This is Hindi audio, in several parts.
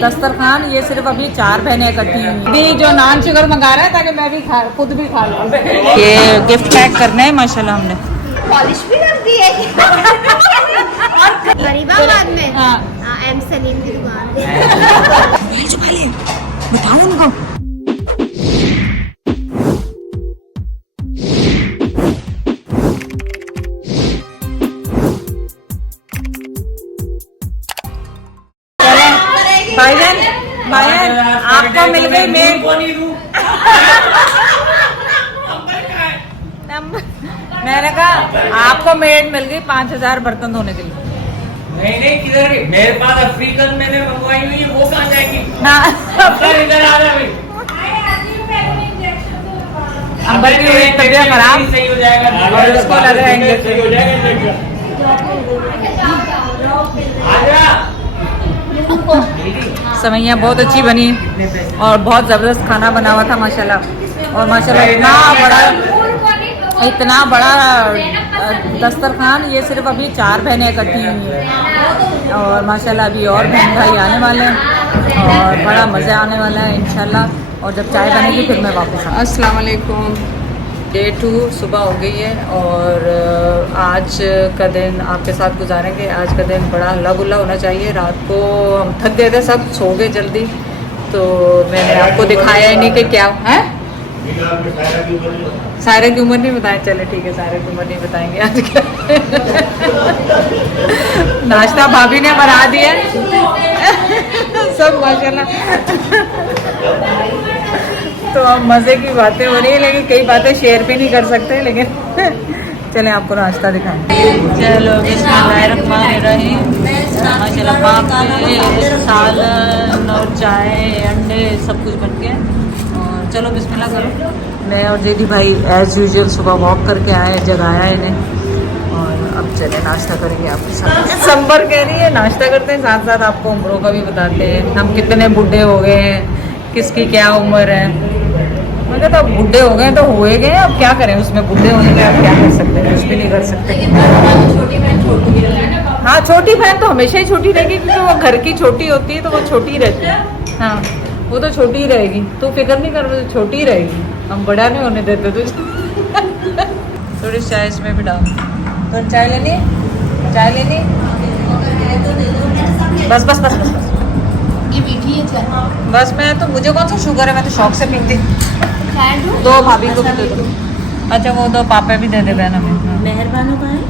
दस्तरखान ये सिर्फ अभी 4 बहनें इकट्ठी हुई। अभी जो नान शुगर मंगा रहा है ताकि मैं भी खुद भी खा लूं। ये गिफ्ट पैक करना है माशाल्लाह हमने। पॉलिश भी कर दी है और गरीबाबाद में हाँ एम सलीम की दुकान छुपा लिए बताओ उनको। भाईजान भाईजान आपको मिल गई मेड। मैंने कहा आपको मेड मिल गई 5000 बर्तन धोने के लिए। नहीं किधर गई? मेरे पास अफ्रीकन मैंने मंगवाई हुई है, वो कहाँ जाएगी? हाँ इधर आ रहा भाई। अंबर की तबीयत खराब सही हो जाएगा और उसको लग रहा है सही हो जाएगा। सवैयाँ बहुत अच्छी बनी और बहुत ज़बरदस्त खाना बना हुआ था माशाल्लाह। और माशाल्लाह इतना बड़ा दस्तरखान ये सिर्फ अभी 4 बहनें इकट्ठी हुई हैं और माशाल्लाह अभी और बहन भाई आने वाले हैं और बड़ा मज़ा आने वाला है इंशाल्लाह। और जब चाय बनेगी फिर मैं वापस आऊँ। अस्सलाम वालेकुम। डे 2 सुबह हो गई है और आज का दिन आपके साथ गुजारेंगे। आज का दिन बड़ा हल्ला गुल्ला होना चाहिए। रात को हम थक गए थे, सब सो गए जल्दी, तो मैंने आपको दिखाया ही नहीं कि क्या है। सारे की उम्र नहीं बताएं, चले ठीक है सारे की उम्र नहीं बताएंगे आज क्या। नाश्ता भाभी ने बना दिया सब माशाल्लाह। तो अब मज़े की बातें हो रही है लेकिन कई बातें शेयर भी नहीं कर सकते, लेकिन चलें आपको नाश्ता दिखाएं। चलो बिस्मिल्लाहिर्रहमानिर्रहीम। माशाल्लाह पापड़ सालन और चाय अंडे सब कुछ बन गया और चलो बिस्मिल्लाह करो। मैं और जेदी भाई एज़ यूजुअल सुबह वॉक करके आए, जगाया इन्हें और अब चले नाश्ता करेंगे आपके साथ। संबर कह रही है नाश्ता करते हैं, साथ साथ आपको उम्रों का भी बताते हैं, हम कितने बूढ़े हो गए हैं, किसकी क्या उम्र है। मगर तो अब बूढ़े हो गए तो हुए गए, अब क्या करें उसमें, बूढ़े होने के अब क्या कर सकते हैं, कुछ भी नहीं कर सकते। हाँ छोटी बहन तो हमेशा ही छोटी रहेगी क्योंकि वो घर की छोटी होती है तो वो छोटी रहती है। हाँ वो तो छोटी ही रहेगी, तो फिक्र नहीं कर, छोटी ही रहेगी, हम बड़ा नहीं होने देते तुझे। थोड़ी चाय इसमें भी डाल। तो चाय लेनी, चाय लेनी, बस बस बस बस ये मीठी है चाय। बस मैं तो, मुझे कौन सा शुगर है, मैं तो शौक से पीती। 2 भाभी को भी दे दो। अच्छा वो 2 पापे भी दे दे बहन हमें। मेहरबानों का है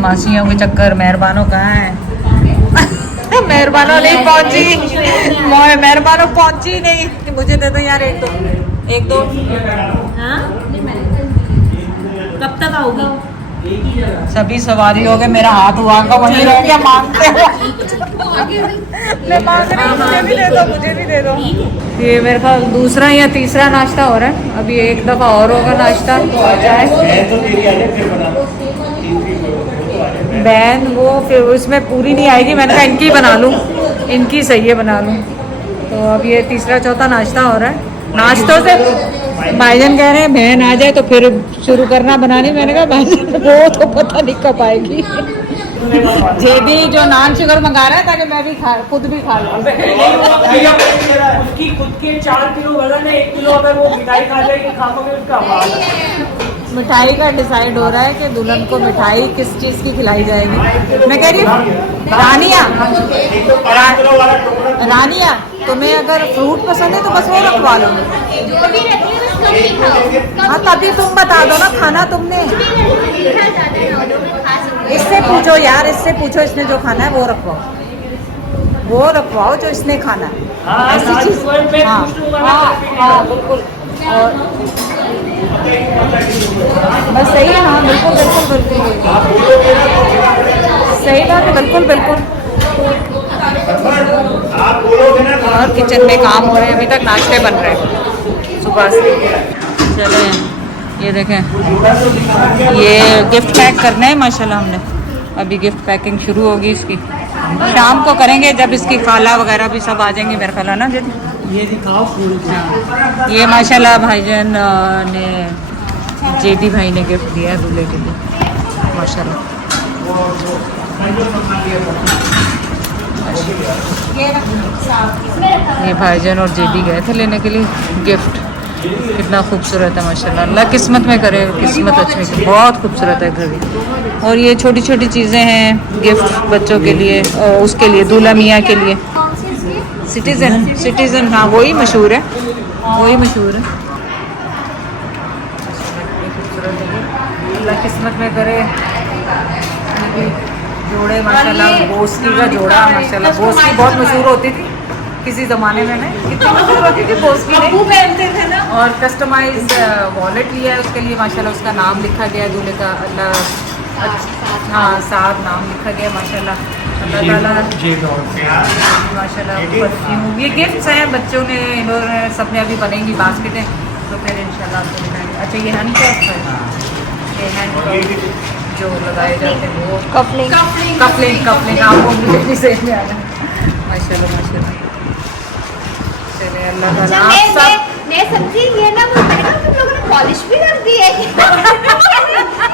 मासियों के चक्कर मेहरबानों कहाँ है। मेहरबानों नहीं पहुंची, मेहरबानों पहुंची नहीं। मुझे दे दो यार एक दो। हाँ कब तक आओगी? सभी सवारी हो गए, मेरा हाथ हुआ का वहीं रह गया, मांगते हो। मैं मांग रही हूँ, मुझे भी दे दो, मुझे भी दे दो। ये मेरे पास दूसरा या तीसरा नाश्ता हो रहा है, अभी एक दफ़ा और होगा नाश्ता और चाय। बहन वो फिर उसमें पूरी नहीं आएगी, मैंने कहा इनकी बना लूँ, इनकी सही है बना लूँ। तो अब ये तीसरा चौथा नाश्ता हो रहा है। नाश्तों से भाईजान कह रहे हैं बहन आ जाए तो फिर शुरू करना बनानी। मैंने कहा भाईजान वो तो पता नहीं कब आएगी। जेदी जो नान शुगर मंगा रहा है ताकि मैं भी खुद भी खा लूँ। उसकी खुद के 4 किलो वजन है, 1 किलो अगर वो मिठाई खा जाएगी खाओगे उसका हाल। मिठाई का डिसाइड हो रहा है कि दुल्हन को मिठाई किस चीज़ की खिलाई जाएगी। मैं कह रही हूँ रानिया तुम्हें अगर फ्रूट पसंद है तो बस वो रखवा लो। हाँ तभी तुम बता दो ना, खाना तुमने। इससे पूछो यार, इससे पूछो इसने जो खाना है वो रखवाओ जो इसने खाना है, ऐसी चीज़। हाँ बिल्कुल। और बस सही है। हाँ बिल्कुल सही बात है, बिल्कुल। और किचन में काम हो रहे हैं, अभी तक नाश्ते बन रहे हैं सुबह से। चलो ये देखें, ये गिफ्ट पैक करना है माशाल्लाह हमने। अभी गिफ्ट पैकिंग शुरू होगी इसकी, शाम को करेंगे जब इसकी खाला वगैरह भी सब आ जाएंगे मेरे ख्याल है ना। ये दिखाओ ये माशाल्लाह भाईजान ने जेदी भाई ने गिफ्ट दिया है दूल्हे के लिए माशाल्लाह। ये भाईजान और जेडी गए थे लेने के लिए गिफ्ट। कितना खूबसूरत है माशाल्लाह, अल्लाह किस्मत में करे, किस्मत अच्छी करे। बहुत खूबसूरत है घड़ी। और ये छोटी छोटी चीज़ें हैं गिफ्ट बच्चों के लिए और उसके लिए दूल्हा मियाँ के लिए। सिटीजन, सिटीजन, हाँ वही मशहूर है, वही मशहूर है। अल्लाह किस्मत में करे जोड़े माशाल्लाह। बोस्की का जोड़ा माशाल्लाह, बोस्की बहुत मशहूर होती थी किसी ज़माने में, ना कितनी मशहूर होती थी बोस्की, पहनते थे ना। और कस्टमाइज वॉलेट लिया है उसके लिए माशाल्लाह, उसका नाम लिखा गया दूल्हे का, अल्लाह हाँ साथ नाम लिखा गया माशाल्लाह। अल्लाह ताला माशाल्लाह। परफ्यूम, ये गिफ्ट्स हैं बच्चों ने, इन्होंने सबने अभी बनेंगी बास्केटें, तो फिर इंशाल्लाह आपको दिखाएंगे। अच्छा ये हैंड क्राफ्ट है, ये हैंड क्राफ्ट जो लगाए जाते हैं वो कपलिंग, कपलिंग, कपलिंग आपको भी सही में आ रहा है माशाल्लाह माशाल्लाह। चलिए अल्लाह ताला आप सब। मैं समझी ये ना वो मैंने कहा तुम लोगों ने पॉलिश भी कर दी है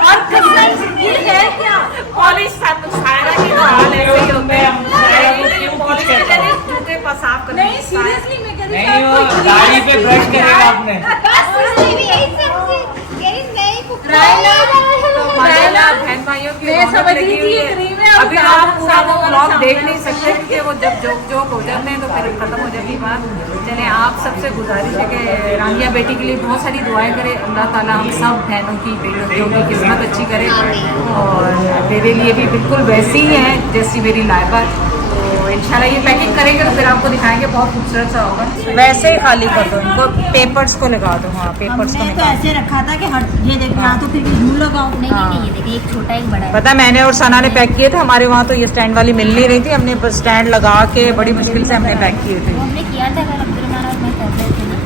और ये है क्या पॉलिश सारा की तो हाल ऐसे ही होते हैं। पॉलिश करने जूते पर साफ करने नहीं, सीरियसली मैं कह रही हूं नहीं, वो गाड़ी पे ब्रश करेगा आपने बस उसने भी यही समझी यही नहीं माशाल्लाह बहन भाइयों की रौनक लगी हुई है। अभी आप पूरा वो ब्लॉग देख नहीं सकते क्योंकि वो जब जोक हो जाते हैं तो फिर खत्म हो जाती है बात। चले आप सबसे गुजारिश है कि रानिया बेटी के लिए बहुत सारी दुआएं करें, अल्लाह ताला हम सब बहनों की बेटियों की किस्मत अच्छी करे। और मेरे लिए भी बिल्कुल वैसी ही है जैसी मेरी लाइबा। तो इंशाल्लाह ये पैकिंग करेंगे तो फिर आपको दिखाएंगे, बहुत खूबसूरत सा होगा। वैसे ही खाली कर दो इनको, पेपर्स को लगा दो। हाँ पेपर्स को तो ऐसे रखा था कि हर ये देखो यहाँ तो फिर भी झूल लगाओ। नहीं नहीं ये देखिए एक छोटा एक बड़ा है। पता मैंने और सना ने पैक किए थे, हमारे वहाँ तो ये स्टैंड वाली मिल नहीं रही थी, हमने स्टैंड लगा के बड़ी मुश्किल से हमने पैक किए थे। हमने किया था अगर अब्दुल और मैं कर रहे थे ना,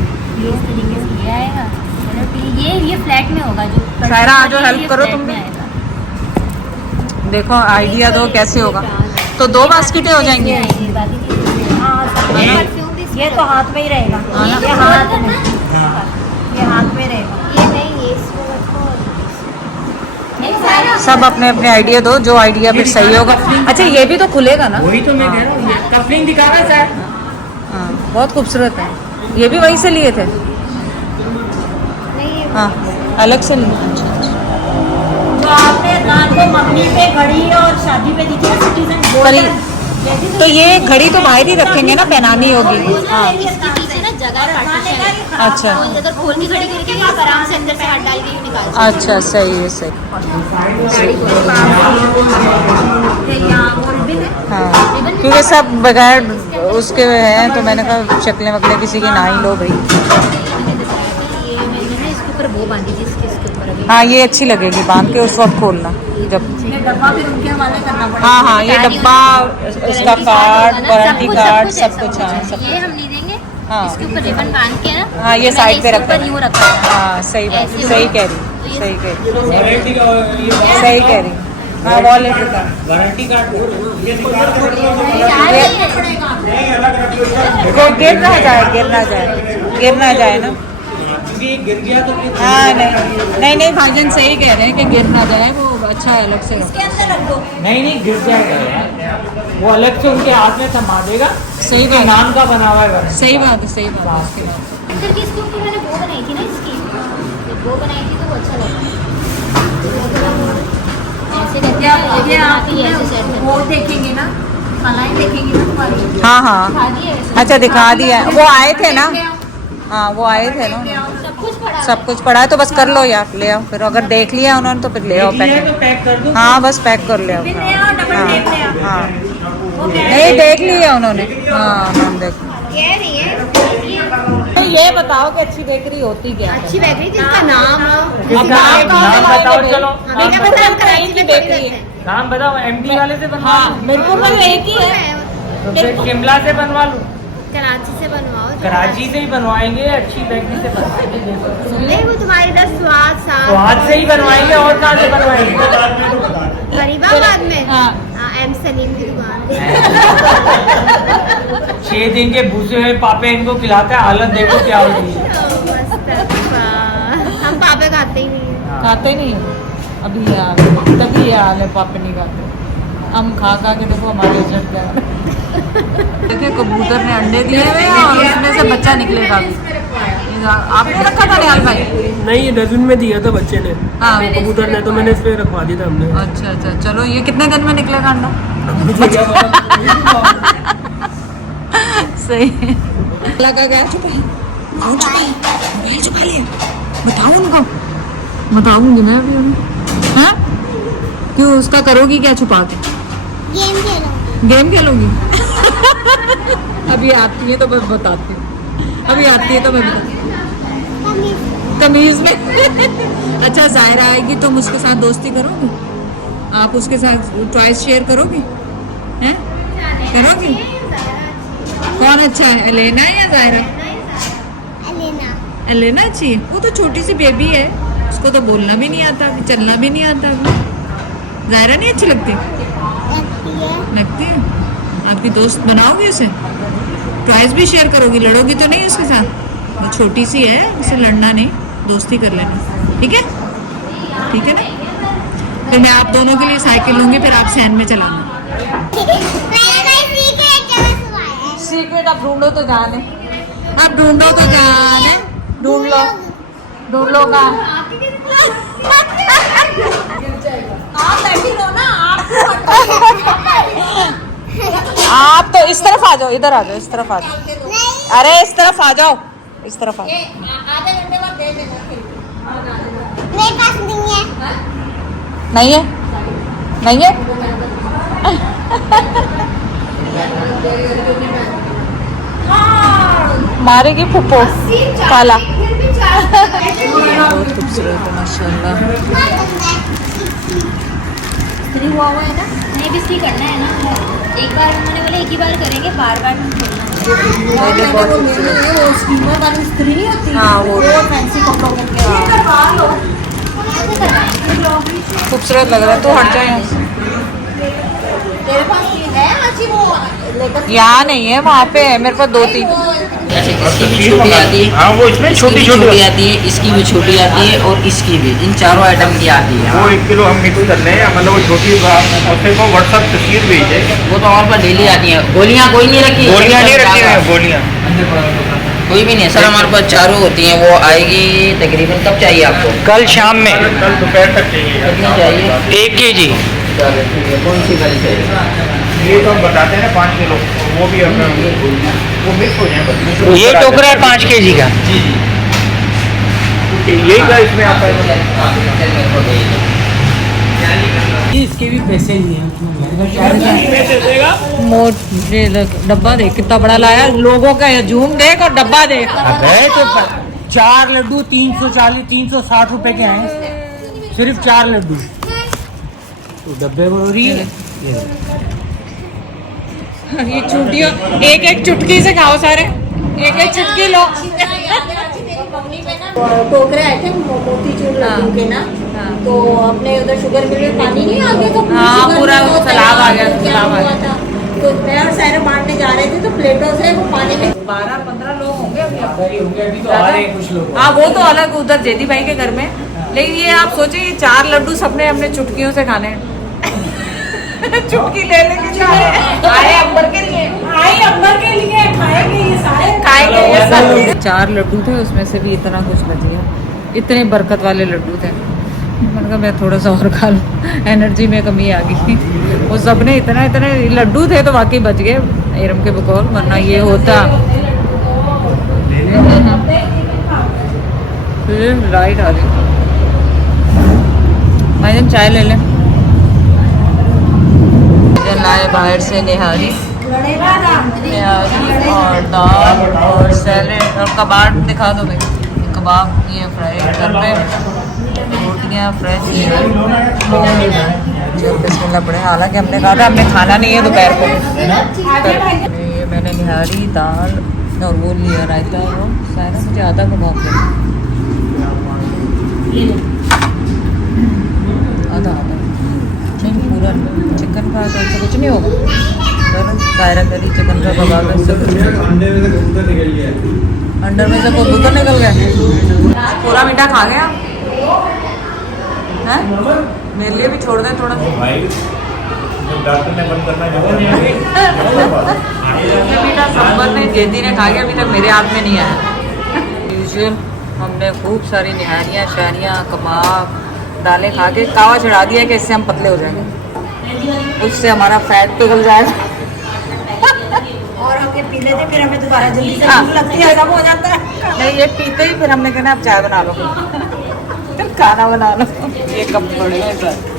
ये इस तरीके से ये आएगा। चलो ठीक, ये फ्लैट में होगा जो सायरा आ जाओ हेल्प करो तुम भी, देखो आइडिया दो कैसे होगा। तो 2 बास्केटें हो जाएंगी। ये तो हाथ में ही रहेगा, ये हाथ में, ये हाथ में रहेगा। ये नहीं ये सब अपने अपने आइडिया दो, जो आइडिया फिर सही होगा। अच्छा ये भी तो खुलेगा ना? वही तो मैं कह रहा हूँ, कपलिंग दिखा रहा है। हाँ बहुत खूबसूरत है, ये भी वहीं से लिए थे। हाँ अलग से लिए। तो आपने रात को मम्मी पे घड़ी और शादी पे दी थी सिटीजन, तो ये घड़ी तो बाहर ही रखेंगे ना, पहनानी होगी। हाँ इसके पीछे ना जगह पार्टीशन। अच्छा अगर खोल की घड़ी करके आप आराम से अंदर से हाथ डाल के निकाल सकते अच्छा सही है सही। हाँ क्योंकि सब बगैर उसके हैं तो मैंने कहा शक्लें वकलें किसी की ना ही लो भाई। ये मैंने ना इसके ऊपर वो बांधी थी, इसके ऊपर अभी हाँ ये अच्छी लगेगी बांध के उस वक्त खोलना जब। ये डब्बा फिर उनके हवाले करना पड़ेगा। हाँ हाँ ये डब्बा, उसका कार्ड, वारंटी कार्ड सब कुछ। हाँ सब ये हम नहीं देंगे। हाँ इसके ऊपर रिबन बांध के ना, हाँ ये साइड पे रखा यूँ रखा है। हाँ सही बात, ऐसे सही होगा। कह रही, सही कह रही, वारंटी का सही कह रही। हाँ वॉलेट का वारंटी कार्ड को गिर ना जाए, गिर ना जाए, गिर ना जाए ना। गिर गया तो हाँ नहीं नहीं भाईजान सही कह रहे हैं कि गिर ना जाए, वो अच्छा है अलग से रखो। अंदर रख दो। नहीं गिर जाएगा यार, वो अलग से उनके हाथ में थमा देगा। सही बात, नाम का बना हुआ है। सही बात है, सही बात है उसके बाद। अंदर की इसके ऊपर मैंने वो बनाई थी ना, इसकी जब वो बनाई थी तो वो अच्छा लगा। ऐसे करके ये आके ऐसे सेट कर वो देखेंगे ना, कलाएं देखेंगे ना तुम्हारी। हाँ हाँ दिखा दिए वैसे। अच्छा दिखा दिया है, वो आए थे ना। हाँ वो आए थे ना, सब कुछ पड़ा सब कुछ पड़ा है तो बस कर लो यार, ले आओ फिर। अगर देख लिया उन्होंने तो फिर ले आओ पैकेट। तो पैक कर दो। हाँ बस पैक कर ले आओ। हाँ हाँ नहीं देख लिया उन्होंने। हाँ हम देख कह रही है ये बताओ कि अच्छी बेकरी होती क्या है? अच्छी बेकरी जिसका नाम अब नाम नाम बताओ चलो। हमें क्या पता हम कराची में बेकरी है। नाम बताओ, एमडी वाले से बनवा हाँ मेरे को बस एक ही है। तो फिर शिमला से बनवा लूँ, कराची से बनवाओ। कराची से ही बनवाएंगे, अच्छी बेकरी से बनवाएंगे। नहीं वो तुम्हारी दस स्वाद तो साथ हाथ से ही बनवाएंगे और कहाँ से बनवाएंगे? गरीबाबाद में हाँ एम सलीम की दुकान 6 दिन के भूसे हुए पापे इनको खिलाते हैं, हालत देखो क्या होगी। मस्त, वाह। हम पापे खाते ही नहीं हैं। खाते नहीं अभी ये हाल है, तभी ये हाल है, पापा नहीं खाते हम, खा के देखो हमारे रिजल्ट क्या है। देखिए कबूतर ने अंडे दिए हुए हैं और उसमें से बच्चा निकलेगा अभी। आपने रखा था निहाल भाई? नहीं, ये डजन में दिया था बच्चे ने, हाँ कबूतर ने, तो मैंने इस पे रखवा दिया था हमने। अच्छा अच्छा, चलो ये कितने दिन में निकलेगा अंडा? सही लगा गया। छुपा लिया, बताओ उनको, बताऊंगी मैं अभी उन्हें। हाँ क्यों, उसका करोगी क्या छुपा के? गेम खेलोगी? अभी आती है तो मैं बताती हूँ, अभी आती है तो मैं बताती हूँ। तमीज में। अच्छा जायरा आएगी तो उसके साथ दोस्ती करोगी? आप उसके साथ टॉयज शेयर करोगी? हैं करोगी? कौन अच्छा है, एलेना या जायरा? एलेना अच्छी है, वो तो छोटी सी बेबी है, उसको तो बोलना भी नहीं आता, अभी चलना भी नहीं आता अभी। जायरा नहीं अच्छी लगती? लगती है। आपकी दोस्त बनाओगी उसे? टॉयज भी शेयर करोगी? लड़ोगी तो नहीं उसके साथ? वो छोटी सी है, उसे लड़ना नहीं, दोस्ती कर लेना, ठीक है? ठीक है ना? फिर मैं आप दोनों के लिए साइकिल लूंगी, फिर आप सैन में चलाना। सीक्रेट आप ढूंढो तो जाने, आप ढूंढो तो जाने, ढूंढ लो का। आप तो इस तरफ आ जाओ, इधर आ जाओ, इस तरफ आ जाओ। अरे इस तरफ आ जाओ, इस तरफ आ जाओ। आधे घंटे बाद दे देना फिर। मेरे पास नहीं है। नहीं है, नहीं है। मारेगी फुप्पो काला। बहुत खूबसूरत है माशाल्लाह। फ्री हुआ है ना, नहीं भी इसकी करना है ना, एक बार उन्होंने बोले एक ही बार करेंगे, बार बार नहीं करना। हाँ वो खूबसूरत लग रहा है, तो हट जाए यहाँ से। यहाँ नहीं है, वहाँ पे है मेरे पास 2-3। इसकी भी छोटी आती है, हाँ वो इसमें छोटी छोटी आती है, इसकी भी छोटी आती है और इसकी भी, इन चारों आइटम की आती है। वो 1 किलो हम मिक्स कर रहे हैं, मतलब वो छोटी उससे को व्हाट्सएप तस्वीर भेजे, वो तो और पर डेली आती है। गोलियाँ कोई नहीं रखी, गोलियाँ नहीं रखी हैं, गोलियाँ कोई भी नहीं है सर, हमारे पास चारों होती हैं। वो आएगी तकरीबन, कब चाहिए आपको? कल शाम में, कल दोपहर तक चाहिए। कितनी चाहिए? 1 kg। कौन सी वाली चाहिए? ये तो हम बताते हैं ना 5 किलो, वो भी अपना वो मिक्स हो जाए बस। ये टोकरा है 5 kg का। जी जी, यही का इसमें आता है। इसके भी पैसे नहीं है। मोटे डब्बा देख कितना बड़ा लाया, लोगों का जूम देख और डब्बा देख। अबे तो 4 लड्डू 360 रुपए के आए, सिर्फ 4 लड्डू तो डब्बे में हो रही है। ये चुटकियों, एक चुटकी से खाओ सारे, एक चुटकी लो। टोकरे आए थे मोतीचूर लड्डू के ना, हाँ। तो अपने उधर शुगर मिल में पानी नहीं आ गया, तो हाँ, शुगर पूरा में वो सैलाब आ गया, क्या सैलाब आ हुआ गया। था। तो मैं और सायरा बांटने जा रहे थे, तो प्लेटों से वो पानी में 12-15 लोग होंगे अभी। अभी तो आ रहे हैं कुछ लोग। हाँ वो तो अलग उधर जेदी भाई के घर में, लेकिन ये आप सोचिए ये 4 लड्डू सबने अपने चुटकियों से खाने हैं। चुटकी ले लेके खाए अंबर के लिए, खाएंगे ये सारे, खाएंगे ये सब। 4 लड्डू थे, उसमें से भी इतना कुछ बच गया, इतने बरकत वाले लड्डू थे। मैंने कहा मैं थोड़ा सा और खा लूँ, एनर्जी में कमी आ गई। वो सब ने इतने लड्डू थे तो वाकई बच गए एरम के बकौल, वरना ये होता। लाइट आ रही, भाईजान चाय ले लें। लाए बाहर से निहारी और दाल और सैलेड और कबाब दिखा दो भाई। कबाब ये फ्राई घर पे, रोटियाँ फ्रेश। बिस्मिल्लाह पड़े, हालांकि हमने कहा था हमने खाना नहीं है दोपहर को। ये मैंने निहारी दाल और वो लिया रायता, वो सारा मुझे आधा कबाब दे, आधा नहीं पूरा। चिकन का तो ऐसा कुछ नहीं होगा, सायरा करी चिकन का कबाब है, सब कुछ। अंडर में से कबूतर निकल गया, पूरा मीठा खा गया। हैं? मेरे लिए भी छोड़ दें थोड़ा। भाई डॉक्टर ने बंद करना मीठा संबर ने जेदी ने खा के अभी तक मेरे हाथ में नहीं आया। यूजुअल हमने खूब सारी निहारियाँ शारियाँ कबाब दालें खा के कावा चढ़ा दिया कि इससे हम पतले हो जाएंगे, उससे हमारा फैट पिघल जाएगा। और हमने पी लेते फिर हमें दोबारा जल्दी से हाँ। भूख लगती है, सब हो जाता है। नहीं ये पीते ही फिर हमने कहना आप चाय बना लो, खाना बना लो। ये कब पड़े